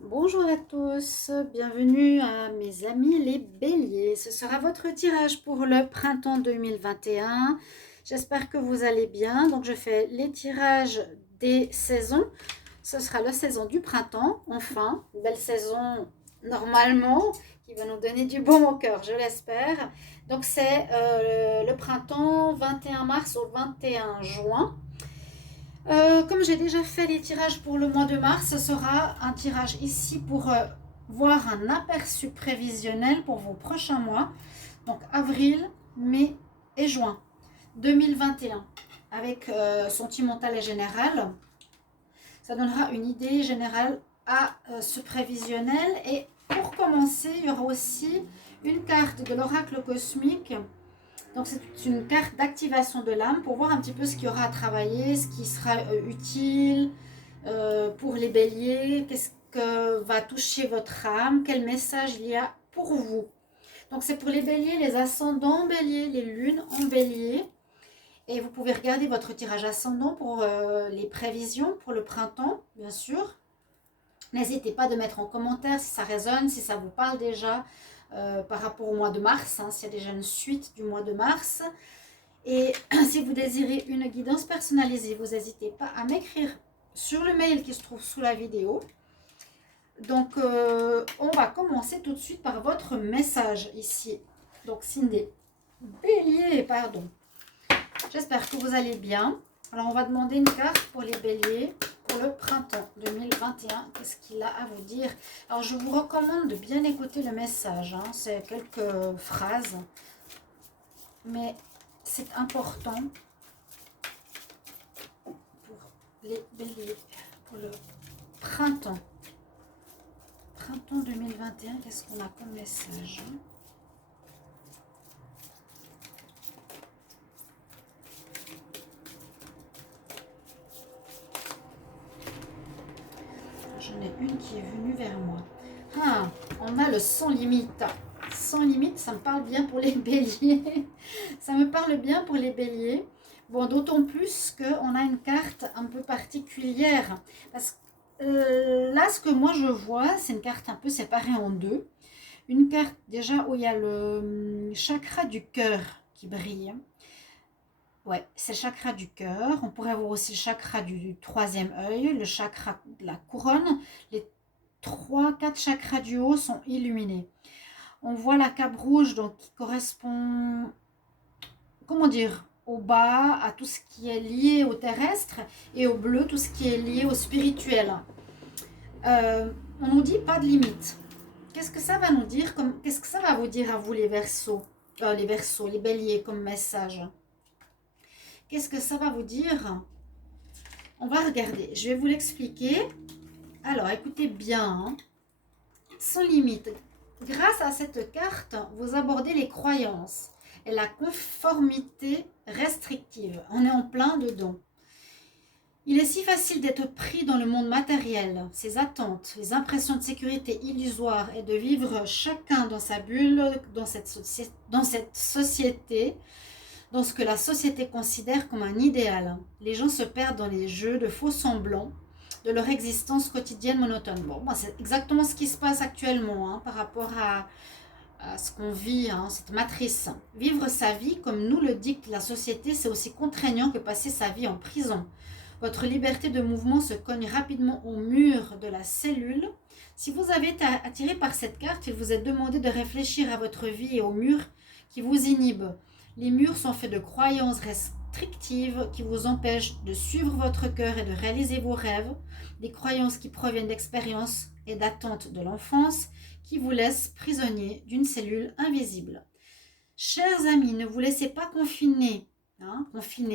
Bonjour à tous, bienvenue à mes amis les béliers. Ce sera votre tirage pour le printemps 2021. J'espère que vous allez bien. Donc je fais les tirages des saisons. Ce sera la saison du printemps, enfin, une belle saison normalement, qui va nous donner du baume au cœur, je l'espère. Donc c'est le printemps 21 mars au 21 juin. Comme j'ai déjà fait les tirages pour le mois de mars, ce sera un tirage ici pour voir un aperçu prévisionnel pour vos prochains mois, donc avril, mai et juin 2021, avec sentimental et général. Ça donnera une idée générale à ce prévisionnel. Et pour commencer, il y aura aussi une carte de l'oracle cosmique. Donc c'est une carte d'activation de l'âme pour voir un petit peu ce qu'il y aura à travailler, ce qui sera utile pour les béliers, qu'est-ce que va toucher votre âme, quel message il y a pour vous. Donc c'est pour les béliers, les ascendants béliers, les lunes en bélier. Et vous pouvez regarder votre tirage ascendant pour les prévisions pour le printemps, bien sûr. N'hésitez pas de mettre en commentaire si ça résonne, si ça vous parle déjà par rapport au mois de mars, s'il y a déjà une suite du mois de mars. Et si vous désirez une guidance personnalisée, vous n'hésitez pas à m'écrire sur le mail qui se trouve sous la vidéo. Donc, on va commencer tout de suite par votre message ici. Donc, signe des béliers, pardon. J'espère que vous allez bien. Alors, on va demander une carte pour les béliers pour le printemps 2021. Qu'est-ce qu'il a à vous dire? Alors, je vous recommande de bien écouter le message. C'est quelques phrases. Mais c'est important pour les béliers, pour le printemps. Printemps 2021, qu'est-ce qu'on a comme message? J'en ai une qui est venue vers moi. Ah, on a le sans limite. Sans limite, ça me parle bien pour les béliers. Ça me parle bien pour les béliers. Bon, d'autant plus qu'on a une carte un peu particulière. Parce que là, ce que moi je vois, c'est une carte un peu séparée en deux. Une carte déjà où il y a le chakra du cœur qui brille. Ouais, c'est le chakra du cœur. On pourrait avoir aussi le chakra du troisième œil, le chakra de la couronne. Les 3, 4 chakras du haut sont illuminés. On voit la cape rouge donc, qui correspond, comment dire, au bas, à tout ce qui est lié au terrestre, et au bleu, tout ce qui est lié au spirituel. On nous dit pas de limite. Qu'est-ce que ça va nous dire qu'est-ce que ça va vous dire à vous les Verseaux, les béliers comme message? Qu'est-ce que ça va vous dire? On va regarder, je vais vous l'expliquer. Alors écoutez bien, sans limite. Grâce à cette carte, vous abordez les croyances et la conformité restrictive. On est en plein dedans. Il est si facile d'être pris dans le monde matériel, ses attentes, les impressions de sécurité illusoires et de vivre chacun dans sa bulle, dans cette société, dans ce que la société considère comme un idéal. Les gens se perdent dans les jeux de faux semblants de leur existence quotidienne monotone. Bon, c'est exactement ce qui se passe actuellement par rapport à ce qu'on vit, cette matrice. Vivre sa vie comme nous le dicte la société, c'est aussi contraignant que passer sa vie en prison. Votre liberté de mouvement se cogne rapidement au mur de la cellule. Si vous avez été attiré par cette carte, il vous est demandé de réfléchir à votre vie et aux murs qui vous inhibent. Les murs sont faits de croyances restrictives qui vous empêchent de suivre votre cœur et de réaliser vos rêves, des croyances qui proviennent d'expériences et d'attentes de l'enfance qui vous laissent prisonnier d'une cellule invisible. Chers amis, ne vous laissez pas confiner.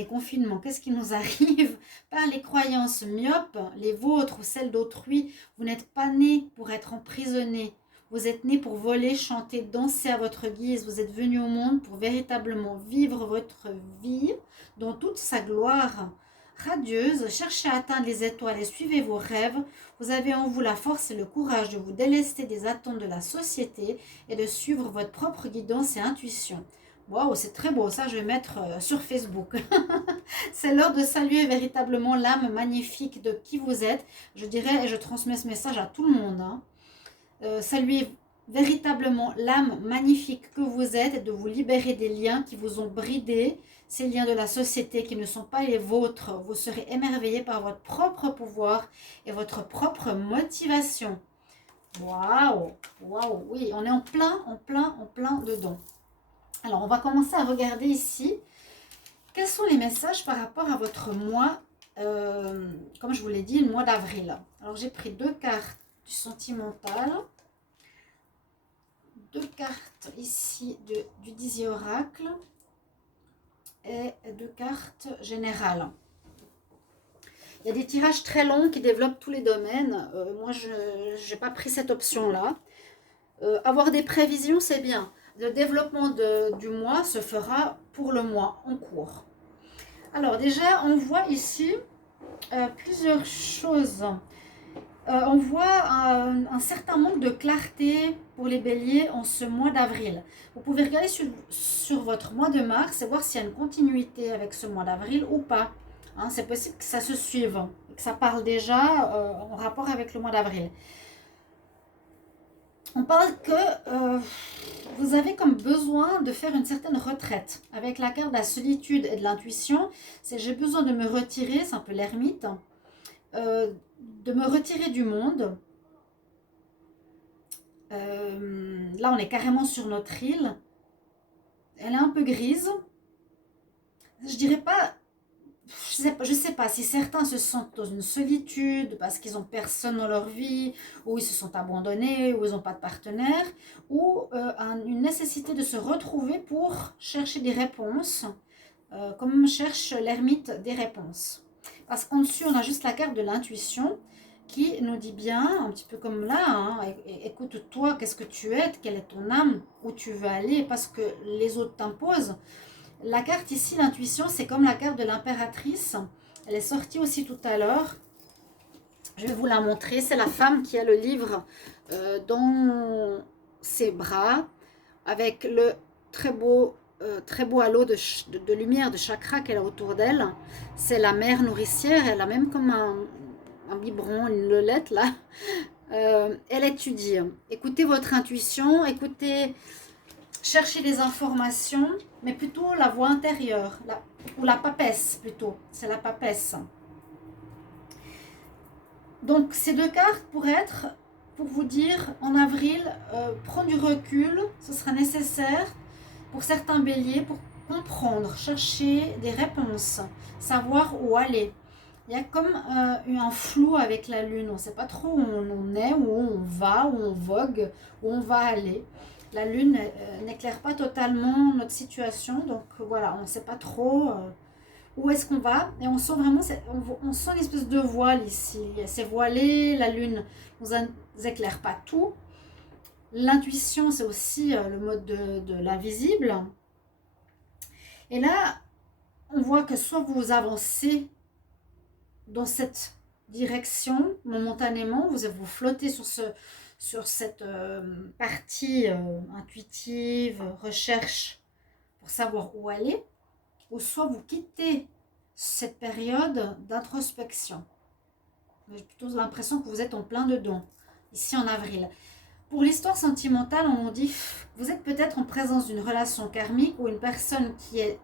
Confinement, qu'est-ce qui nous arrive par les croyances myopes, les vôtres ou celles d'autrui? Vous n'êtes pas né pour être emprisonné. Vous êtes né pour voler, chanter, danser à votre guise. Vous êtes venu au monde pour véritablement vivre votre vie dans toute sa gloire radieuse. Cherchez à atteindre les étoiles et suivez vos rêves. Vous avez en vous la force et le courage de vous délester des attentes de la société et de suivre votre propre guidance et intuition. Waouh, c'est très beau, ça je vais mettre sur Facebook. C'est l'heure de saluer véritablement l'âme magnifique de qui vous êtes. Je dirais, et je transmets ce message à tout le monde, hein. Saluez véritablement l'âme magnifique que vous êtes et de vous libérer des liens qui vous ont bridé, ces liens de la société qui ne sont pas les vôtres. Vous serez émerveillé par votre propre pouvoir et votre propre motivation. Waouh, waouh, oui, on est en plein dedans. Alors, on va commencer à regarder ici. Quels sont les messages par rapport à votre mois, comme je vous l'ai dit, le mois d'avril. Alors, j'ai pris 2 cartes du sentimental, 2 cartes ici du Dizzy Oracle et 2 cartes générales. Il y a des tirages très longs qui développent tous les domaines. Moi, je n'ai pas pris cette option-là. Avoir des prévisions, c'est bien. Le développement du mois se fera pour le mois en cours. Alors déjà, on voit ici plusieurs choses. On voit un certain manque de clarté pour les béliers en ce mois d'avril. Vous pouvez regarder sur votre mois de mars et voir s'il y a une continuité avec ce mois d'avril ou pas. Hein, c'est possible que ça se suive, que ça parle déjà en rapport avec le mois d'avril. On parle que vous avez comme besoin de faire une certaine retraite. Avec la carte de la solitude et de l'intuition, c'est j'ai besoin de me retirer, c'est un peu l'ermite, de me retirer du monde. Là, on est carrément sur notre île. Elle est un peu grise. Je dirais pas, je sais pas si certains se sentent dans une solitude parce qu'ils ont personne dans leur vie, ou ils se sont abandonnés, ou ils n'ont pas de partenaire, ou une nécessité de se retrouver pour chercher des réponses, comme cherche l'ermite des réponses. Parce qu'en dessus, on a juste la carte de l'intuition qui nous dit bien, un petit peu comme là, hein, écoute-toi, qu'est-ce que tu es, quelle est ton âme, où tu veux aller, parce que les autres t'imposent. La carte ici, l'intuition, c'est comme la carte de l'impératrice. Elle est sortie aussi tout à l'heure. Je vais vous la montrer. C'est la femme qui a le livre dans ses bras, avec le très beau halo de lumière, de chakra qu'elle a autour d'elle. C'est la mère nourricière. Elle a même comme un biberon, une lolette là. Elle étudie. Écoutez votre intuition, écoutez, cherchez des informations, mais plutôt la voix intérieure, ou la papesse plutôt, c'est la papesse. Donc ces 2 cartes pour vous dire, en avril, prends du recul, ce sera nécessaire pour certains béliers, pour comprendre, chercher des réponses, savoir où aller. Il y a comme un flou avec la lune, on ne sait pas trop où on est, où on va, où on vogue, où on va aller. La lune n'éclaire pas totalement notre situation, donc voilà, on ne sait pas trop où est-ce qu'on va. Et on sent vraiment, on sent une espèce de voile ici. C'est voilé, la lune ne nous éclaire pas tout. L'intuition, c'est aussi le mode de l'invisible. Et là, on voit que soit vous avancez dans cette direction momentanément, vous flottez sur cette partie intuitive, recherche pour savoir où aller, ou soit vous quittez cette période d'introspection. J'ai plutôt l'impression que vous êtes en plein dedans, ici en avril. Pour l'histoire sentimentale, on nous dit, vous êtes peut-être en présence d'une relation karmique ou une personne qui est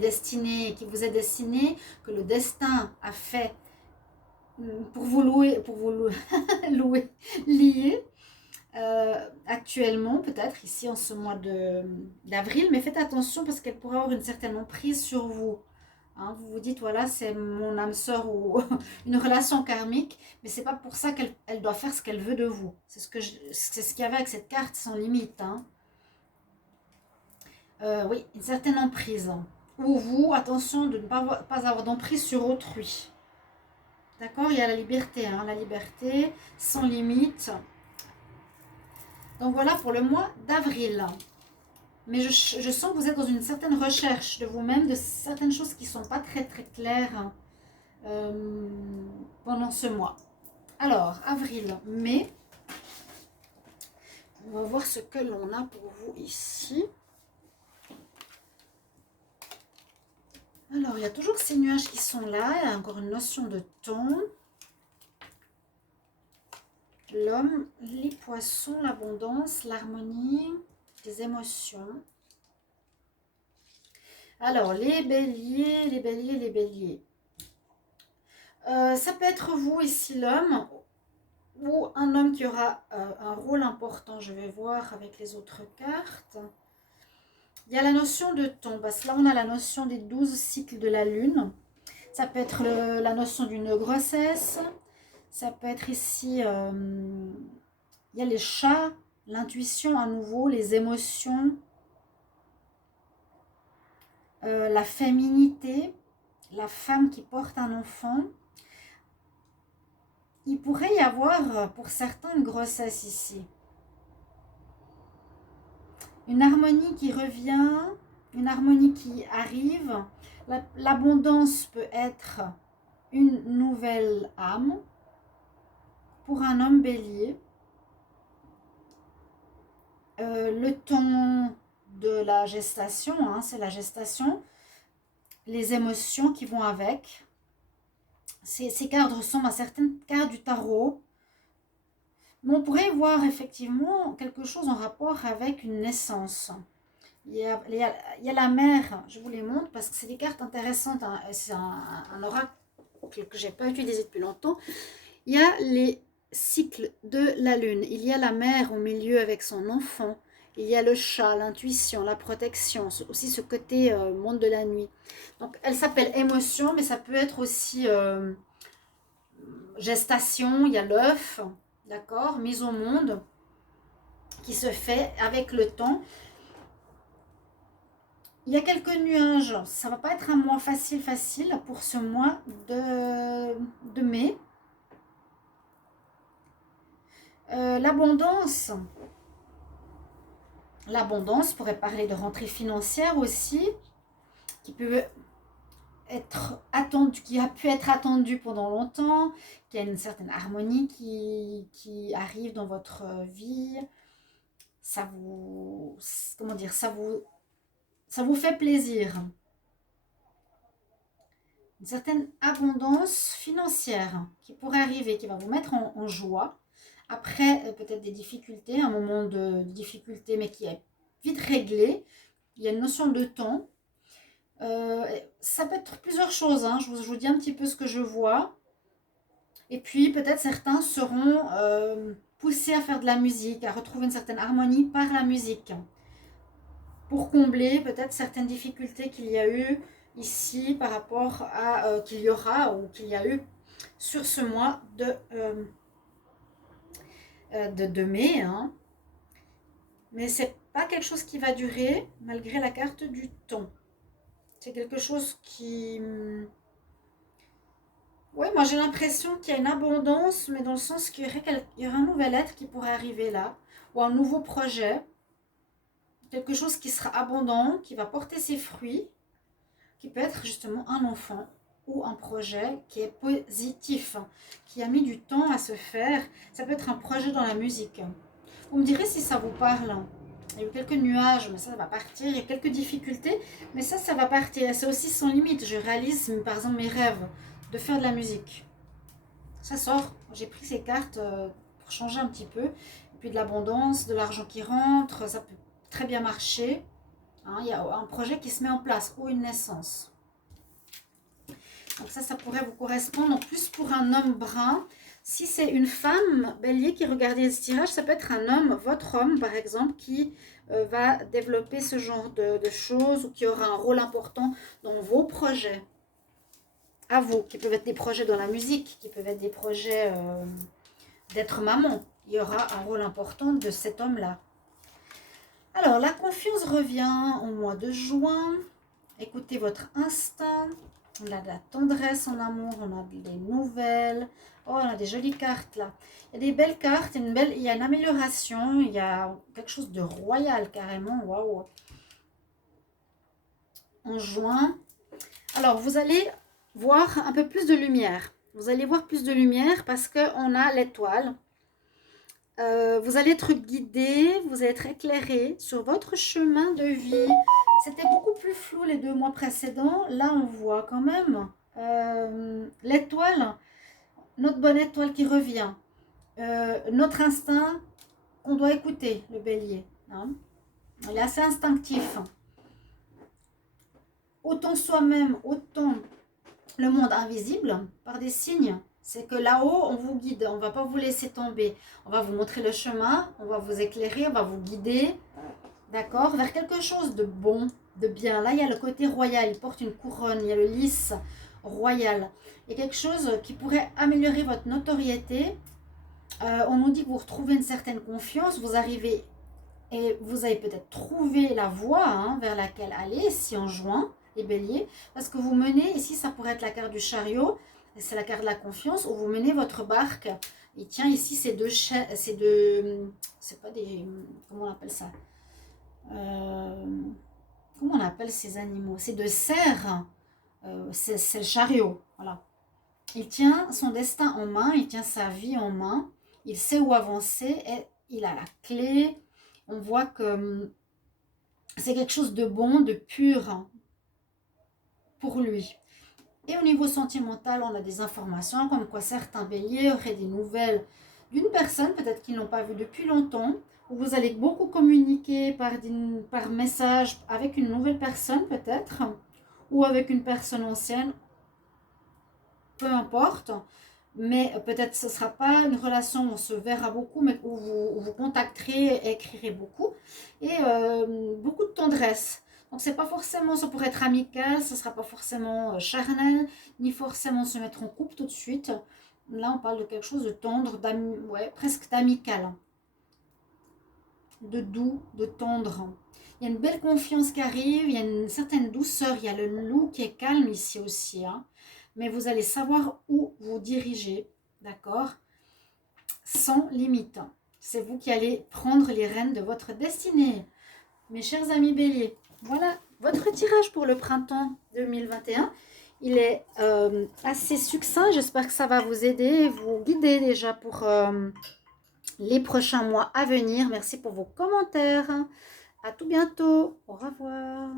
destinée, qui vous est destinée, que le destin a fait pour vous lier actuellement, peut-être ici en ce mois d'avril, mais faites attention parce qu'elle pourrait avoir une certaine emprise sur vous. Hein, vous vous dites, voilà, c'est mon âme sœur ou une relation karmique, mais c'est pas pour ça qu'elle doit faire ce qu'elle veut de vous. C'est ce qu'il y avait avec cette carte sans limite. Hein. Oui, une certaine emprise. Ou vous, attention de ne pas avoir d'emprise sur autrui. D'accord, il y a la liberté, hein, la liberté sans limite. Donc voilà pour le mois d'avril. Mais je sens que vous êtes dans une certaine recherche de vous-même, de certaines choses qui ne sont pas très très claires pendant ce mois. Alors, avril, mai. On va voir ce que l'on a pour vous ici. Alors, il y a toujours ces nuages qui sont là. Il y a encore une notion de temps. L'homme, les poissons, l'abondance, l'harmonie, les émotions. Alors, les béliers, les béliers, les béliers. Ça peut être vous ici, l'homme, ou un homme qui aura un rôle important. Je vais voir avec les autres cartes. Il y a la notion de temps, parce que là, on a la notion des 12 cycles de la lune. Ça peut être la notion d'une grossesse. Ça peut être ici, il y a les chats, l'intuition à nouveau, les émotions, la féminité, la femme qui porte un enfant. Il pourrait y avoir pour certains une grossesse ici. Une harmonie qui revient, une harmonie qui arrive. L'abondance peut être une nouvelle âme pour un homme bélier. Le temps de la gestation, hein, c'est la gestation, les émotions qui vont avec. Ces cartes ressemblent à certaines cartes du tarot. Mais on pourrait voir effectivement quelque chose en rapport avec une naissance. Il y a la mère, je vous les montre parce que c'est des cartes intéressantes. Hein. C'est un oracle que je n'ai pas utilisé depuis longtemps. Il y a les cycles de la lune. Il y a la mère au milieu avec son enfant. Il y a le chat, l'intuition, la protection, aussi ce côté monde de la nuit. Donc elle s'appelle émotion, mais ça peut être aussi gestation. Il y a l'œuf, d'accord, mise au monde, qui se fait avec le temps. Il y a quelques nuages. Ça ne va pas être un mois facile pour ce mois de mai. L'abondance. L'abondance pourrait parler de rentrée financière aussi, qui peut être attendue, qui a pu être attendue pendant longtemps, qu'il y a une certaine harmonie qui arrive dans votre vie. Ça vous, comment dire, ça vous fait plaisir. Une certaine abondance financière qui pourrait arriver, qui va vous mettre en joie. Après, peut-être des difficultés, un moment de difficulté, mais qui est vite réglé. Il y a une notion de temps. Ça peut être plusieurs choses. Hein. Je vous dis un petit peu ce que je vois. Et puis, peut-être certains seront poussés à faire de la musique, à retrouver une certaine harmonie par la musique. Pour combler peut-être certaines difficultés qu'il y a eu ici par rapport à qu'il y aura ou qu'il y a eu sur ce mois de mai. Hein. Mais c'est pas quelque chose qui va durer malgré la carte du temps. C'est quelque chose qui... Oui, moi j'ai l'impression qu'il y a une abondance, mais dans le sens qu'il y aurait un nouvel être qui pourrait arriver là, ou un nouveau projet, quelque chose qui sera abondant, qui va porter ses fruits, qui peut être justement un enfant ou un projet qui est positif, qui a mis du temps à se faire. Ça peut être un projet dans la musique. Vous me direz si ça vous parle. Il y a eu quelques nuages, mais ça va partir. Il y a quelques difficultés, mais ça va partir. C'est aussi sans limite. Je réalise, par exemple, mes rêves de faire de la musique. Ça sort. J'ai pris ces cartes pour changer un petit peu. Et puis de l'abondance, de l'argent qui rentre, ça peut très bien marcher. Hein, il y a un projet qui se met en place ou une naissance. Donc ça pourrait vous correspondre en plus pour un homme brun. Si c'est une femme, bélier, qui regardait ce tirage, ça peut être un homme, votre homme par exemple, qui va développer ce genre de choses ou qui aura un rôle important dans vos projets. À vous, qui peuvent être des projets dans la musique, qui peuvent être des projets d'être maman. Il y aura un rôle important de cet homme-là. Alors, la confiance revient au mois de juin. Écoutez votre instinct. On a de la tendresse en amour, on a des nouvelles. Oh, on a des jolies cartes là. Il y a des belles cartes, il y a une amélioration, il y a quelque chose de royal carrément. Waouh! En juin. Alors, vous allez voir un peu plus de lumière. Vous allez voir plus de lumière parce qu'on a l'étoile. Vous allez être guidé, vous allez être éclairé sur votre chemin de vie. C'était beaucoup plus flou les 2 mois précédents. Là, on voit quand même l'étoile, notre bonne étoile qui revient. Notre instinct qu'on doit écouter, le bélier. Hein. Il est assez instinctif. Autant soi-même, autant le monde invisible, par des signes. C'est que là-haut, on vous guide, on ne va pas vous laisser tomber. On va vous montrer le chemin, on va vous éclairer, on va vous guider, d'accord, vers quelque chose de bon, de bien. Là, il y a le côté royal, il porte une couronne, il y a le lys royal. Il y a quelque chose qui pourrait améliorer votre notoriété. On nous dit que vous retrouvez une certaine confiance, vous arrivez et vous avez peut-être trouvé la voie vers laquelle aller, si en juin, les béliers, parce que vous menez, ici ça pourrait être la carte du chariot, c'est la carte de la confiance, où vous menez votre barque, et tiens ici c'est c'est pas des, comment on appelle ça, comment on appelle ces animaux, c'est de cerfs, c'est le chariot, voilà. Il tient son destin en main, il tient sa vie en main, il sait où avancer, et il a la clé. On voit que c'est quelque chose de bon, de pur pour lui. Et au niveau sentimental, on a des informations comme quoi certains béliers auraient des nouvelles d'une personne, peut-être qu'ils n'ont pas vu depuis longtemps, où vous allez beaucoup communiquer par message avec une nouvelle personne peut-être, ou avec une personne ancienne, peu importe. Mais peut-être ce ne sera pas une relation où on se verra beaucoup, mais où vous contacterez et écrirez beaucoup. Et beaucoup de tendresse. Donc c'est pas forcément, ça pourrait être amical, ça ne sera pas forcément charnel, ni forcément se mettre en couple tout de suite. Là on parle de quelque chose de tendre, ouais, presque d'amical, de doux, de tendre. Il y a une belle confiance qui arrive, il y a une certaine douceur, il y a le loup qui est calme ici aussi. Mais vous allez savoir où vous dirigez, d'accord, sans limite. C'est vous qui allez prendre les rênes de votre destinée. Mes chers amis béliers, voilà votre tirage pour le printemps 2021. Il est assez succinct, j'espère que ça va vous aider, vous guider déjà pour les prochains mois à venir. Merci pour vos commentaires. À tout bientôt. Au revoir.